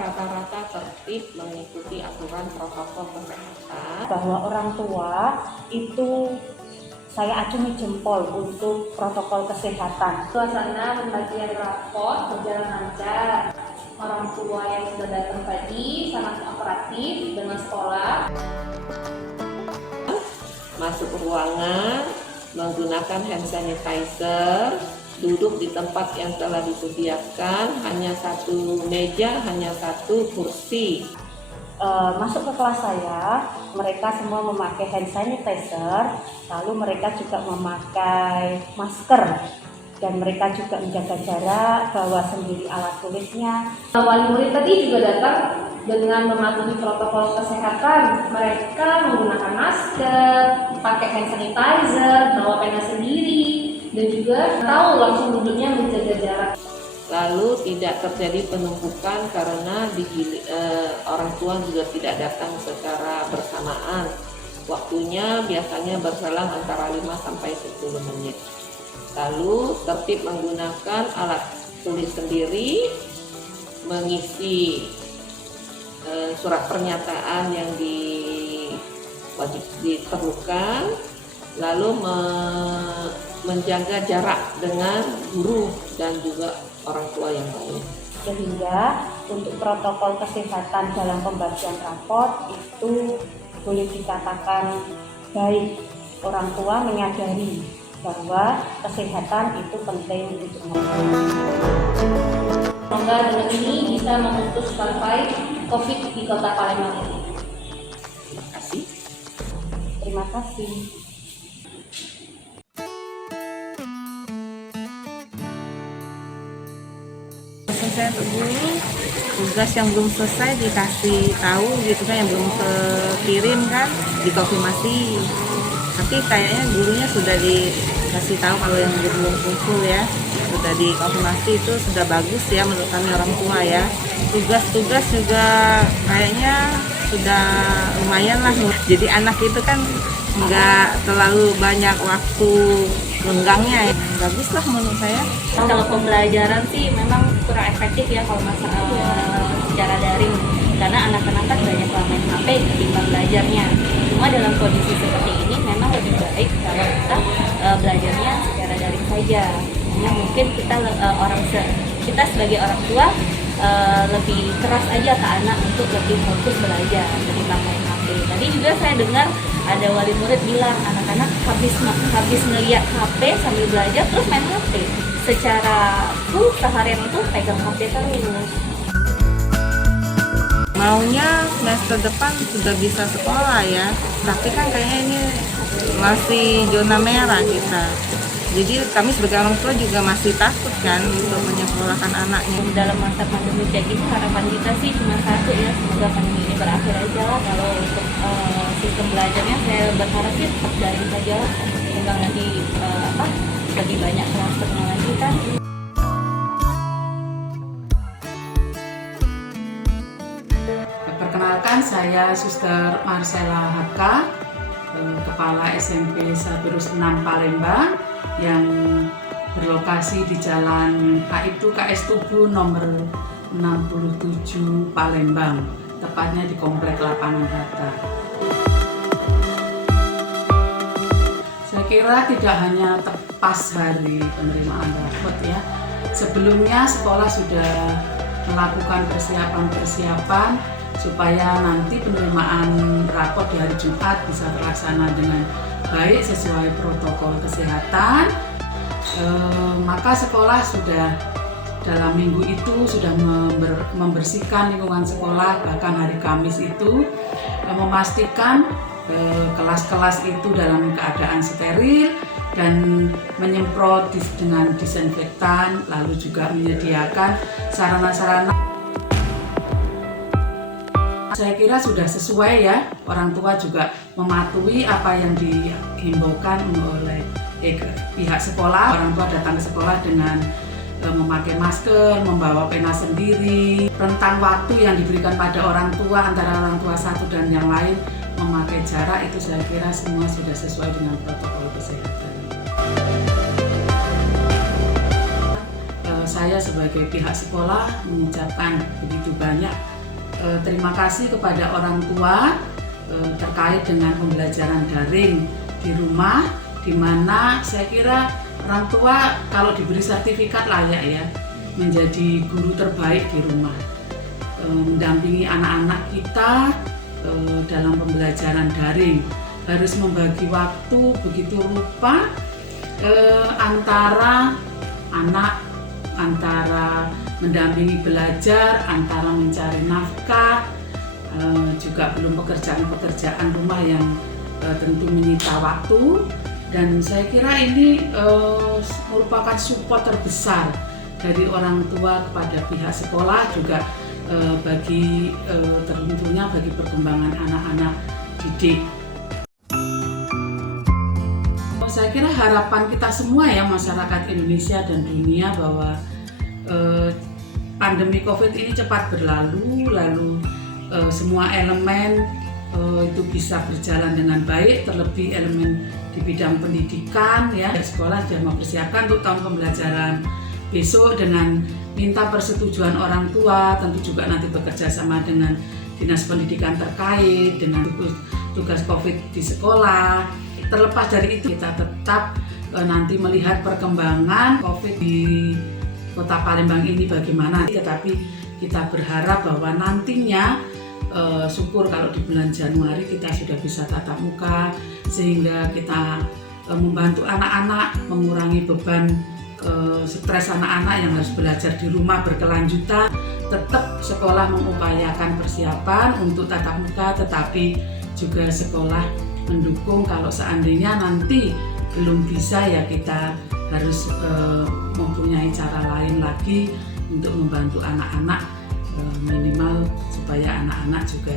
rata-rata tertib mengikuti aturan protokol kesehatan. Bahwa orang tua itu saya acungi jempol untuk protokol kesehatan. Suasana pembagian rapor berjalan lancar. Orang tua yang sudah datang tadi sangat kooperatif dengan sekolah. Masuk ruangan menggunakan hand sanitizer, duduk di tempat yang telah disediakan, hanya satu meja, hanya satu kursi. Masuk ke kelas saya, mereka semua memakai hand sanitizer, lalu mereka juga memakai masker, dan mereka juga menjaga jarak, bawa sendiri alat tulisnya. Wali murid tadi juga datang dengan mematuhi protokol kesehatan. Mereka menggunakan masker, pakai hand sanitizer, bawa pena sendiri, dan juga tahu langsung duduknya menjaga jarak. Lalu tidak terjadi penumpukan karena orang tua juga tidak datang secara bersamaan. Waktunya biasanya berselang antara 5 sampai 10 menit. Lalu tertib menggunakan alat tulis sendiri, mengisi surat pernyataan yang diperlukan, lalu menjaga jarak dengan guru dan juga orang tua yang lain. Sehingga untuk protokol kesehatan dalam pembagian raport itu boleh dikatakan baik. Orang tua menyadari bahwa kesehatan itu penting untuk mereka. Semoga dengan ini bisa memutus rantai COVID di Kota Palembang ini. Terima kasih. Terima kasih. Saya guru tugas yang belum selesai dikasih tahu gitu kan, yang belum kirim kan dikonfirmasi, tapi kayaknya gurunya sudah dikasih tahu kalau yang belum kumpul ya sudah dikonfirmasi. Itu sudah bagus ya menurut kami orang tua ya. Tugas-tugas juga kayaknya sudah lumayan lah, jadi anak itu kan nggak terlalu banyak waktu lenggangnya ya. Bagus lah menurut saya. Kalau pembelajaran sih memang kurang efektif ya kalau secara daring, karena anak-anak kan banyak main HP ketimbang belajarnya. Cuma dalam kondisi seperti ini memang lebih baik kalau kita belajarnya secara daring saja. Hanya mungkin kita sebagai orang tua lebih keras aja ke anak untuk lebih fokus belajar ketimbang main HP. Tadi juga saya dengar ada wali murid bilang anak-anak habis ngeliat HP sambil belajar terus main HP. Secara full seharian itu pegang HP terus. Maunya semester depan sudah bisa sekolah ya, tapi kan kayaknya ini masih zona merah kita. Jadi kami sebagai orang tua juga masih takut kan untuk menyekolahkan anaknya. Dalam masa pandemi kayak gini harapan kita sih cuma satu ya, semoga pandemi ini berakhir aja lah. Kalau untuk sistem belajarnya saya berharap sih tetap daring saja lah, sehingga nanti lebih banyak kelas berlanjutan. Perkenalkan, saya Suster Marcella HK, Kepala SMP 106 Palembang yang berlokasi di Jalan Aibtu KS Tugu nomor 67 Palembang, tepatnya di Komplek Lapangan Hatta. Saya kira tidak hanya pas hari penerimaan rapot ya. Sebelumnya sekolah sudah melakukan persiapan supaya nanti penerimaan rapot di hari Jumat bisa terlaksana dengan baik sesuai protokol kesehatan. Maka sekolah sudah dalam minggu itu sudah membersihkan lingkungan sekolah, bahkan hari Kamis itu memastikan kelas-kelas itu dalam keadaan steril dan menyemprot dengan disinfektan, lalu juga menyediakan sarana-sarana. Saya kira sudah sesuai ya, orang tua juga mematuhi apa yang dihimbaukan oleh pihak sekolah. Orang tua datang ke sekolah dengan memakai masker, membawa pena sendiri. Rentang waktu yang diberikan pada orang tua antara orang tua satu dan yang lain memakai jarak, itu saya kira semua sudah sesuai dengan protokol kesehatan. Saya sebagai pihak sekolah mengucapkan begitu banyak terima kasih kepada orang tua terkait dengan pembelajaran daring di rumah, di mana saya kira orang tua kalau diberi sertifikat layak ya menjadi guru terbaik di rumah, mendampingi anak-anak kita dalam pembelajaran daring, harus membagi waktu begitu rupa antara mendampingi belajar, antara mencari nafkah, juga belum pekerjaan-pekerjaan rumah yang tentu menyita waktu. Dan saya kira ini merupakan support terbesar dari orang tua kepada pihak sekolah, juga tentunya bagi perkembangan anak-anak didik. Saya kira harapan kita semua ya, masyarakat Indonesia dan dunia, bahwa pandemi COVID ini cepat berlalu, lalu semua elemen itu bisa berjalan dengan baik, terlebih elemen di bidang pendidikan ya. Sekolah sudah mempersiapkan untuk tahun pembelajaran besok dengan minta persetujuan orang tua, tentu juga nanti bekerja sama dengan dinas pendidikan terkait dengan tugas COVID di sekolah. Terlepas dari itu, kita tetap nanti melihat perkembangan COVID di Kota Palembang ini bagaimana, tetapi kita berharap bahwa nantinya syukur kalau di bulan Januari kita sudah bisa tatap muka, sehingga kita membantu anak-anak mengurangi beban stres anak-anak yang harus belajar di rumah berkelanjutan. Tetap sekolah mengupayakan persiapan untuk tatap muka, tetapi juga sekolah mendukung kalau seandainya nanti belum bisa ya kita harus mempunyai cara lain lagi untuk membantu anak-anak, minimal supaya anak-anak juga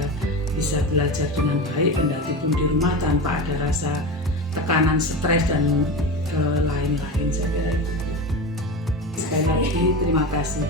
bisa belajar dengan baik kendati pun di rumah tanpa ada rasa tekanan, stres dan lain-lain. Saya kira sekali lagi terima kasih.